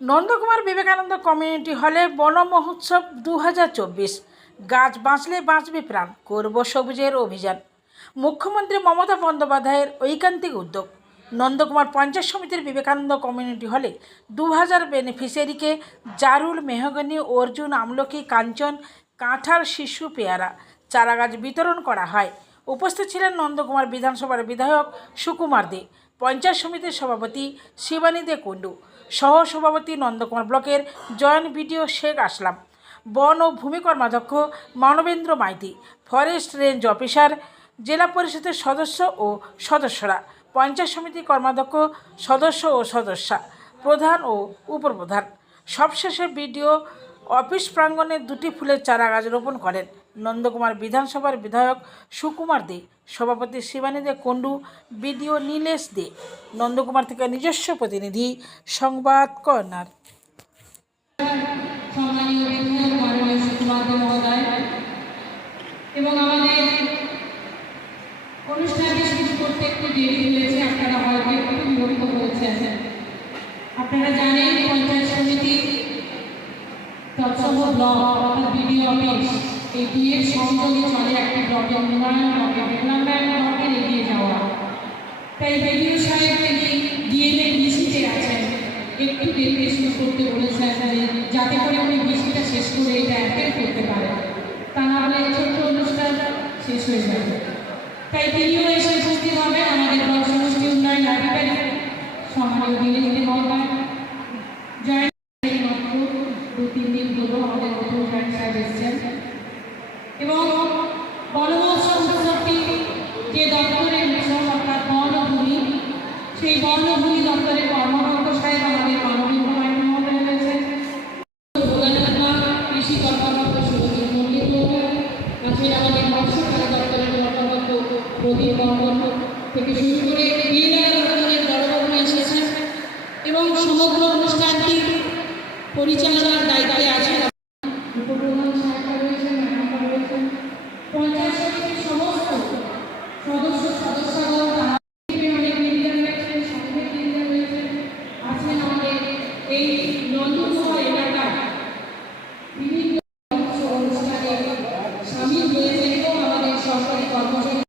Nandakumar Vivekananda community হলে বন মহোৎসব দু হাজার চব্বিশ। গাছ বাঁচলে বাঁচবে প্রাণ, করব সবুজের অভিযান। মুখ্যমন্ত্রী মমতা বন্দ্যোপাধ্যায়ের ঐকান্তিক উদ্যোগ। নন্দকুমার পঞ্চায়েত সমিতির বিবেকানন্দ কমিউনিটি হলে দু হাজার বেনিফিশিয়ারিকে জারুল মেহগনি, অর্জুন আমলকি, কাঞ্চন, কাঁঠাল শিশু পেয়ারা, চারাগাছ বিতরণ করা হয়। উপস্থিত ছিলেন নন্দকুমার বিধানসভার বিধায়ক সুকুমার দে, পঞ্চায়েত সমিতির সভাপতি শিবানী দে কুণ্ডু। সহ সভাপতি নন্দকুমার ব্লকের জয়েন্ট বিডিও শেখ আসলাম। বন ও ভূমি কর্মাধ্যক্ষ Manabendra Maity, forest range officer, জেলা পরিষদের সদস্য ও সদস্যরা, পঞ্চায়েত সমিতি কর্মাধ্যক্ষ, সদস্য ও সদস্যা, প্রধান ও উপপ্রধান। সবশেষে বিডিও অফিস প্রাঙ্গণে দুটি ফুলের চারা গাছ রোপণ করেন। নন্দকুমার বিধানসভার বিধায়ক সুকুমার দে, সভাপতি শিবানী দে কুণ্ডু বিডিও নীলেশ দে, নন্দকুমার থেকে নিজস্ব প্রতিনিধি সংবাদ কর্নার। এবং আমাদের অনুষ্ঠানটি শুরু করতে একটু দেরি হয়েছে, আপনারা হয়তো একটু বিরক্ত হয়েছেন আপনারা জানেন, পঞ্চায়েত সমিতি তৎসম ব্লক, অর্থাৎ বিডিও অফিস দুইয়ের সংযোগে চলে একটি ব্লকের উন্নয়ন ব্লকের ডেভেলপমেন্ট ব্লকের এগিয়ে যাওয়া। তাই বিডিও সাহেব তিনি ডিএনএ বিসিতে আছেন। একটু দেরিতে শুরু করতে বলেছেন যাতে করে উনি বৃষ্টিটা শেষ করে এটা অ্যাটেন্ড করতে পারেন। তা না হলে ছোট্ট অনুষ্ঠান শেষ হয়ে যাবে। তাই তিনিও এসে উপস্থিত হবেন আমাদের ব্লক সমষ্টি উন্নয়ন আধিকারিক, সম্মানীয় দিলীপ মহোদয়। জয় থেকে শুরু করে এবং পরিচালনার দায়িত্বে আছেন উপপ্রধান সাহেবরা রয়েছেন ম্যাডামরা রয়েছেন পঞ্চায়েত সমিতির সমস্ত সদস্য সদস্যগণ তারা অনেক মিডিয়া রয়েছেন সাংবাদিক মিডিয়া রয়েছেন আছেন আমাদের এই নন্দকুমার এলাকার বিভিন্ন অংশ অনুষ্ঠানে সামিল হয়েছেন এবং আমাদের সরকারি কর্মচারী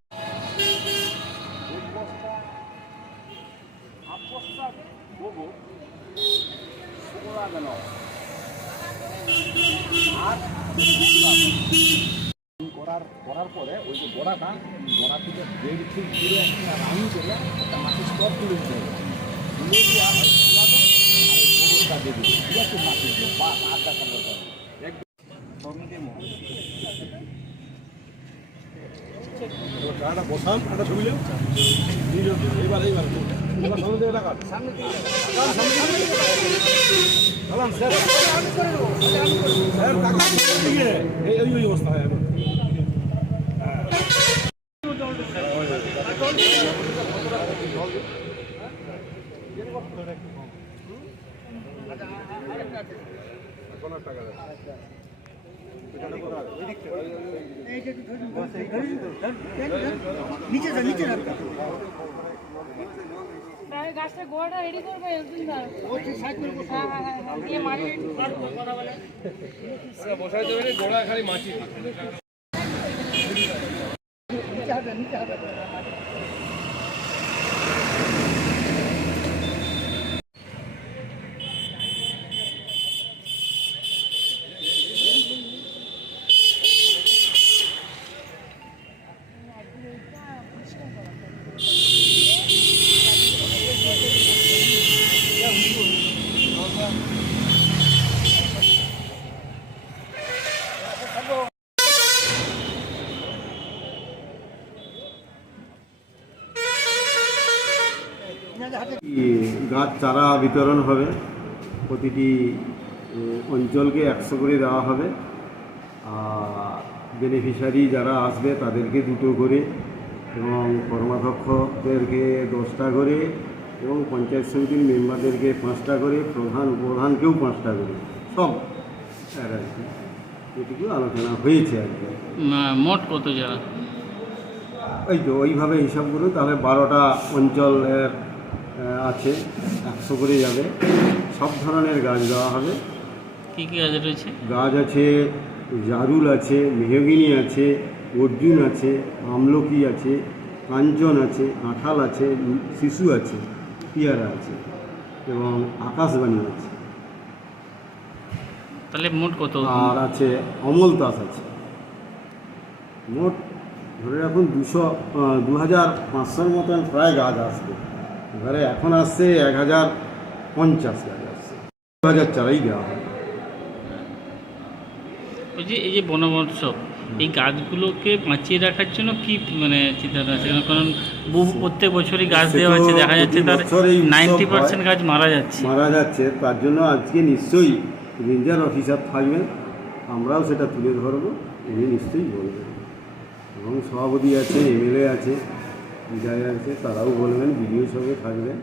পরি- করার পরে ওই থেকে একটা তুলে দিতে হবে তুলে দিয়ে আর ওই খোলাটা গোবরটা দিয়ে দিবে ঠিক আছে মাটি দিয়ে বা আর দেখা দরকার নেই। একদম সমিতির মতো টাকাটা বসান একটা ছবি নেন এইবার এবার সামনে থেকে টাকা চালান স্যার স্যার গাছটা গোড়াটা রেডি করবে একদিন হ্যাঁ হ্যাঁ, হ্যাঁ, হ্যাঁ গোড়া খালি মাটি। নিচে হবে। গাছ চারা বিতরণ হবে। প্রতিটি অঞ্চলকে একশো করে দেওয়া হবে। আর বেনিফিশিয়ারি যারা আসবে তাদেরকে দুটো করে এবং কর্মাধ্যক্ষদেরকে দশটা করে এবং পঞ্চায়েত সমিতির মেম্বারদেরকে পাঁচটা করে প্রধান উপপ্রধানকেও পাঁচটা করে। সব আর আর কি। এটুকু আলোচনা হয়েছে আর কি। মোট কত যারা? ওই তো ওইভাবে হিসাব করুন তাহলে বারোটা অঞ্চলের আছে একশো করে যাবে। সব ধরনের গাছ দেওয়া হবে। কি কি কাজ রয়েছে? গাছ আছে জারুল আছে মেহগিনি আছে অর্জুন আছে আমলকি আছে কাঞ্চন আছে কাঁঠাল আছে শিশু আছে পিয়ারা আছে এবং আকাশবাণী আছে। তাহলে মোট কত? আর আছে অমল তাস আছে। মোট ধরে রাখুন দুশো দু হাজার পাঁচশোর মতন প্রায় গাছ আসবে। এবারে এখন আসছে এক হাজার পঞ্চাশ গাছ আসছে। দু হাজার চারাই দেওয়া হবে ওই যে এই যে বনমহোৎসব এই গাছগুলোকে বাঁচিয়ে রাখার জন্য কি মানে চিন্তাধারা আছে? কারণ- প্রত্যেক বছরই গাছ দেওয়া হচ্ছে দেখা যাচ্ছে তার নাইনটি হয়। পার্সেন্ট গাছ মারা যাচ্ছে। মারা যাচ্ছে তার জন্য আজকে নিশ্চয়ই রেঞ্জার অফিসার থাকবেন আমরাও সেটা তুলে ধরবো উনি নিশ্চয়ই বলবেন। এবং সভাপতি আছে এমএলএ আছে। বিধায়ক আছে তারাও বলবেন বিডিও সঙ্গে থাকবেন